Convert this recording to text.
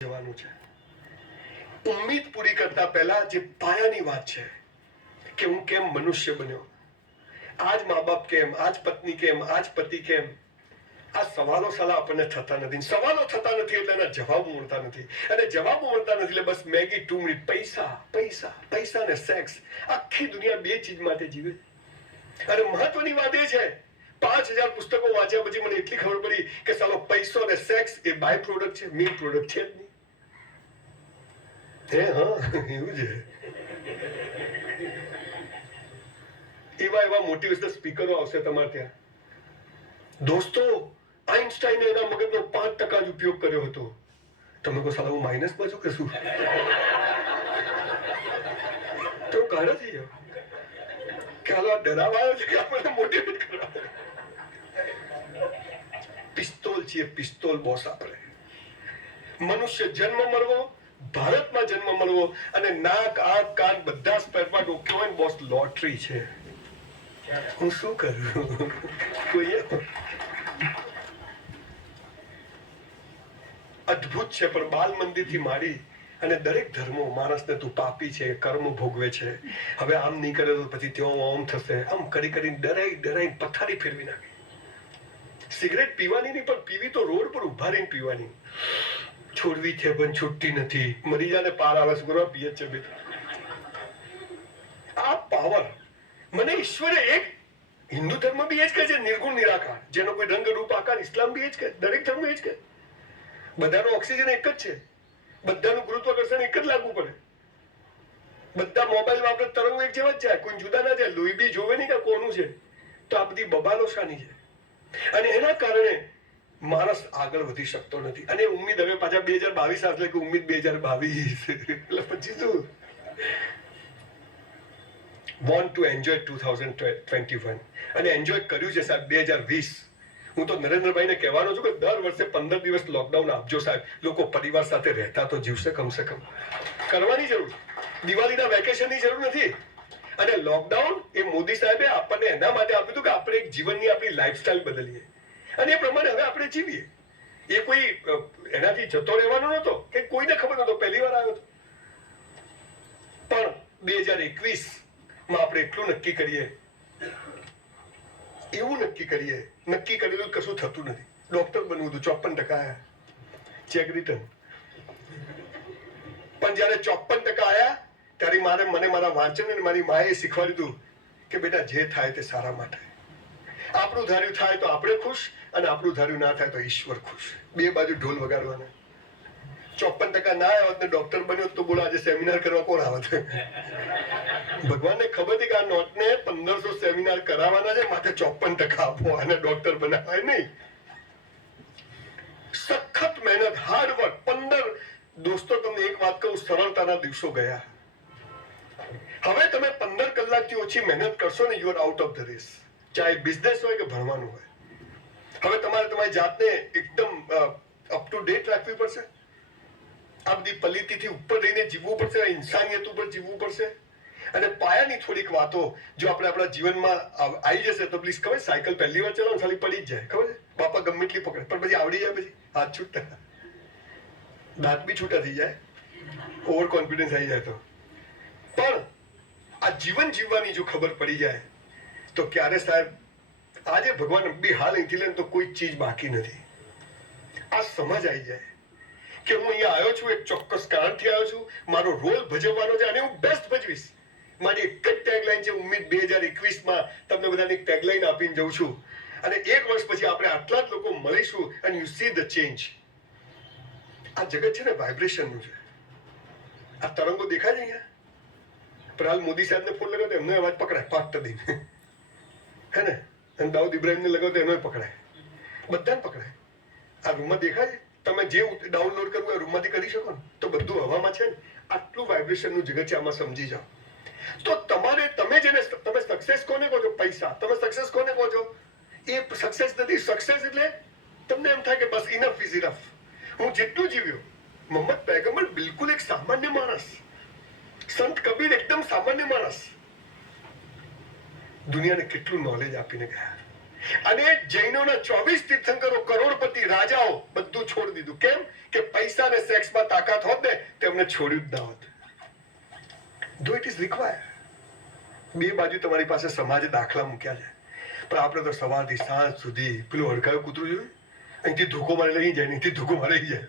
જવાનું છે. ઉમ્મીદ પૂરી કરતા પહેલા જે પાયાની વાત છે કે હું કેમ મનુષ્ય બન્યો, આજ મા બાપ કેમ, આજ પત્ની કેમ, આજ પતિ કેમ, આ સવાલો સાલા આપણને થતા નથી. સવાલો થતા નથી એટલે એના જવાબો મળતા નથી, અને જવાબો મળતા નથી એટલે બસ મેગી 2 મિનિટ, પૈસા પૈસા પૈસા ને સેક્સ. આખી દુનિયા બે ચીજ માટે જીવે. અને મહત્વની વાત એ છે 5000 પુસ્તકો વાંચ્યા પછી મને એટલી ખબર પડી કે સાલો પૈસો અને સેક્સ એ બાય પ્રોડક્ટ છે, મેઇન પ્રોડક્ટ છે જ નહીં. એવું છે. એવા મોટિવેશનલ સ્પીકરો આવશે તમારે ત્યાં. દોસ્તો, આઇન્સ્ટાઈને એના મગજનો 5% જ ઉપયોગ કર્યો હતો. તમે કહો સાલા હું માઇનસમાં છું કે શું? તો કાઢો થઈ જાઓ કે હાલો આ ડરાવાયો છે કે આપણને મોટિવેટ કરવા. પિસ્તોલ છીએ, પિસ્તોલ બોસ આપણે. મનુષ્ય જન્મ મળવો, ભારતમાં જન્મ મળવો, અને નાક, આંખ, કાન બધા સ્પેરમાં ઓકે હોય બોસ, લોટરી છે. હું શું કરું? કોઈ અદ્ભુત છે. પણ બાલ મંદિર થી માંડી અને દરેક ધર્મો માણસને તું પાપી છે, કર્મ ભોગવે છે, હવે આમ નહીં કરે તો પછી ત્યાં આમ થશે, આમ કરી કરીને ડરાઈ પથારી ફેરવી નાખી. સિગરેટ પીવાની નહીં, પણ પીવી તો રોડ પર ઉભા રહીને પીવાની. છોડવી છે પણ છૂટતી નથી, મરી જાને પાર આવે છે, પીએ છે બે. આ પાવર મને ઈશ્વરે એક હિન્દુ ધર્મ બી એ જ કહે છે, નિર્ગુણ નિરાકાર, જેનો કોઈ રંગ રૂપ આકાર. ઇસ્લામ બી એ જ કહે, દરેક ધર્મ એ જ કહે. બધાનો ઓક્સિજન એક જ છે, બધાનું ગુરુત્વાકર્ષણ એક જ લાગુ પડે, બધા મોબાઈલ વાપરે તરંગો એક જેવા જ જાય, કોઈ જુદા ના જાય. લોહી બી જોવે નહીં કે કોનું છે. તો આ બધી બબાલો શાની છે? અને એના કારણે માણસ આગળ વધી શકતો નથી. અને ઉમ્મીદ હવે પાછા 2022 આવશે કે ઉમ્મીદ 2022 એટલે પછી શું? Want to enjoy 2021 અને એન્જોય કર્યું છે સાહેબ 2020. હું તો નરેન્દ્રભાઈને કહેવાનો છું કે દર વર્ષે 15 દિવસ લોકડાઉન આપજો સાહેબ. લોકો પરિવાર સાથે રહેતા તો જીવશે કમસે કમ. કરવાની જરૂર, દિવાળીના વેકેશનની જરૂર નથી. અને લોકડાઉન એ મોદી સાહેબે આપણને એના માટે આપ્યું હતું કે આપણે એક જીવનની આપણી લાઈફસ્ટાઈલ બદલીએ અને એ પ્રમાણે હવે આપણે જીવીએ. એ કોઈ એનાથી જતો રહેવાનો નતો કે કોઈને ખબર નતો, પહેલી વાર આવ્યો હતો. પણ 2021 માં આપણે એટલું નક્કી કરીએ, એવું નક્કી કરીએ, નક્કી કરેલું કશું થતું નથી. ડોક્ટર બનવું હતું, 54% આયા, ચેક રિટર્ન. પણ જયારે 54% આયા ત્યારે મને મારા વાંચન અને મારી માએ શીખવાડ્યું કે બેટા જે થાય તે સારા માટે. આપણું ધાર્યું થાય તો આપણે ખુશ, અને આપણું ધાર્યું ના થાય તો ઈશ્વર ખુશ. બે બાજુ ઢોલ વગાડવાના. 54% ના આવ્યો ને ડોક્ટર બન્યો તો બોલો આજે સેમિનાર કરવા કોણ આવત? ભગવાનને ખબર હતી કે આ નોટને 1500 સેમિનાર કરાવવાના છે, માથે 54% આપો અને ડોક્ટર બનાવાય નહીં. સખત મહેનત, હાર્ડ વર્ક. 15 દોસ્તો તમને એક વાત કહું, સરળતાના દિવસો ગયા. હવે તમે 15 કલાકથી ઓછી મહેનત કરશો ને, you are out of the race. ચાહે બિઝનેસ હોય કે ભણવાનું હોય. હવે તમારે તમારી જાતને એકદમ અપ ટુ ડેટ રાખવી પડશે. આ બધી પલિતીથી ઉપર રહીને જીવવું પડશે, ઇન્સાનિયત ઉપર જીવવું પડશે. અને પાયાની થોડીક વાતો જો આપણે આપણા જીવનમાં આવી જશે તો પ્લીઝ, ખબર સાયકલ પહેલી વાર ચલાવો ખાલી પડી જ જાય, ખબર છે? બાપા ગમે એટલી પકડે પણ પછી આવડી જાય, પછી હાથ છૂટતા, દાંત બી છૂટા થઈ જાય, ઓવર કોન્ફિડન્સ આવી જાય તો. પણ આ જીવન જીવવાની જો ખબર પડી જાય તો ક્યારે સાહેબ, આજે ભગવાન બી હાલ અહીંથી લે તો કોઈ ચીજ બાકી નથી. આ સમજ આવી જાય કે હું અહીંયા આવ્યો છું એક ચોક્કસ કારણથી આવ્યો છું, મારો રોલ ભજવવાનો છે અને હું બેસ્ટ ભજવીશ. મારી એક જ ટેગલાઈન છે, ઉમ્મીદ 2021 માં તમને બધાને એક ટેગલાઈન આપીને જઉં છું. અને 1 વર્ષ પછી આપણે આટલા જ લોકો મળીશું અને યુ સી ધ ચેન્જ. આ જગત છે ને વાઇબ્રેશનનું છે. આ તરંગો દેખાય છે અહીંયા. પણ હાલ મોદી સાહેબને ફોન લગાવ્યો તો એમનો અવાજ પકડાય પાટ દઈને, હે ને? અને દાઉદ ઇબ્રાહિમને લગાવ્યો તો એનો પકડાય, બધાને પકડાય. આ રૂમમાં દેખાય છે, તમે જે ડાઉનલોડ કરવું એ રૂમમાંથી કરી શકો ને, તો બધું હવામાં છે ને. આટલું વાઇબ્રેશનનું જગત છે, આમાં સમજી જાઓ. તો તમે જેને તમે સક્સેસ કોને કહો છો? પૈસા. તમે સક્સેસ કોને કહો છો? એ સક્સેસ નથી. સક્સેસ એટલે તમને એમ થાય કે બસ ઇનફ ઇઝ ઇનફ. હું જેટલું જીવ્યો, મોહમ્મદ પૈગંબર બિલકુલ એક સામાન્ય માણસ, સંત કબીર એકદમ સામાન્ય માણસ, દુનિયાને કેટલું નોલેજ આપીને ગયા. અને જૈનોના 24 તીર્થંકરો, કરોડપતિ, રાજાઓ બધું છોડી દીધું. કેમ? કે પૈસા અને સેક્સમાં તાકાત હોત ને તેમને છોડ્યું જ ના હોત. ધો ઇટ ઇઝ રિક્વાયર્ડ. બે બાજુ તમારી પાસે સમાજે દાખલા મૂક્યા છે, પણ આપણે તો સવારથી સાંજ સુધી પેલું હડકાયું કૂતરું જોયું, અહીંથી ધોકો મારી લઈ જાય, અહીંથી ધોકો મારી જાય.